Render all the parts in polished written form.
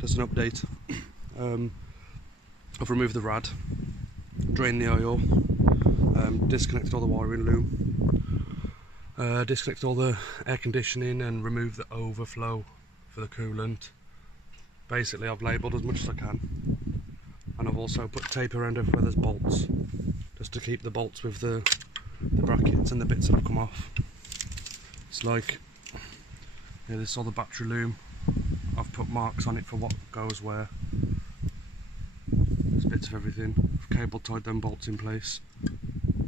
just an update. I've removed the rad, drained the oil, disconnected all the wiring loom, disconnected all the air conditioning and removed the overflow for the coolant. Basically I've labelled as much as I can, and I've also put tape around everywhere there's bolts, just to keep the bolts with the brackets and the bits that have come off. It's like, yeah, this is all the battery loom. I've put marks on it for what goes where. There's bits of everything. I've cable tied them bolts in place.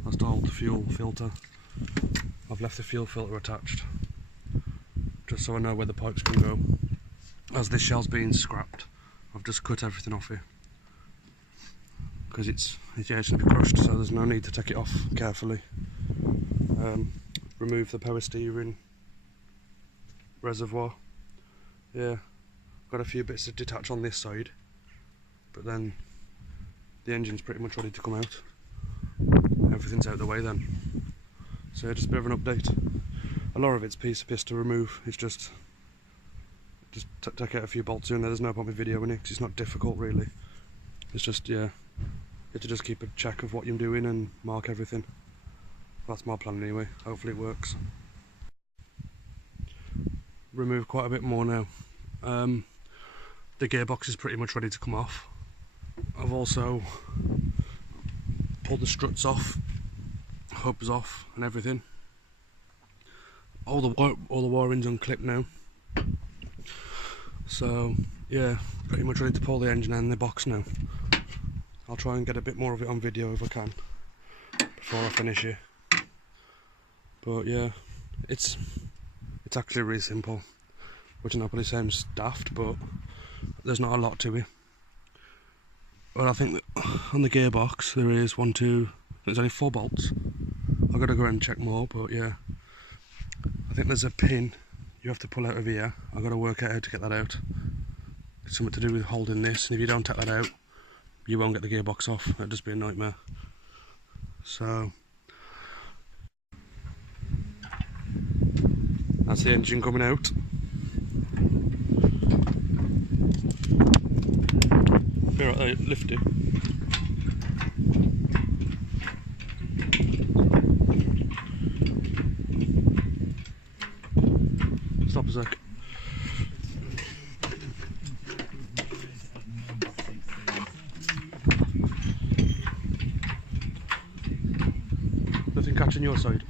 That's to hold the fuel filter. I've left the fuel filter attached, just so I know where the pipes can go. As this shell's being scrapped, I've just cut everything off here, because it's going to be crushed, so there's no need to take it off carefully. Remove the power steering reservoir. Yeah, got a few bits to detach on this side, but then the engine's pretty much ready to come out. Everything's out the way then. So yeah, just a bit of an update. A lot of it's piece to remove. It's just take out a few bolts here and there. There's no point in videoing it because it's not difficult really. It's just, yeah, you have to just keep a check of what you're doing and mark everything. That's my plan anyway. Hopefully it works. Remove quite a bit more now. The gearbox is pretty much ready to come off. I've also pulled the struts off, hubs off and everything. All the wiring's unclipped now. So yeah, pretty much ready to pull the engine and the box now. I'll try and get a bit more of it on video if I can before I finish it. But yeah, it's actually really simple, which probably sounds daft, but there's not a lot to it. But I think that on the gearbox there is there's only 4 bolts. I've got to go and check more, but yeah, I think there's a pin you have to pull out of here. I've got to work out how to get that out. It's something to do with holding this, and if you don't take that out, you won't get the gearbox off. That'd just be a nightmare. So that's the engine coming out. Be right there, lift it. Stop a sec. Nothing catching your side.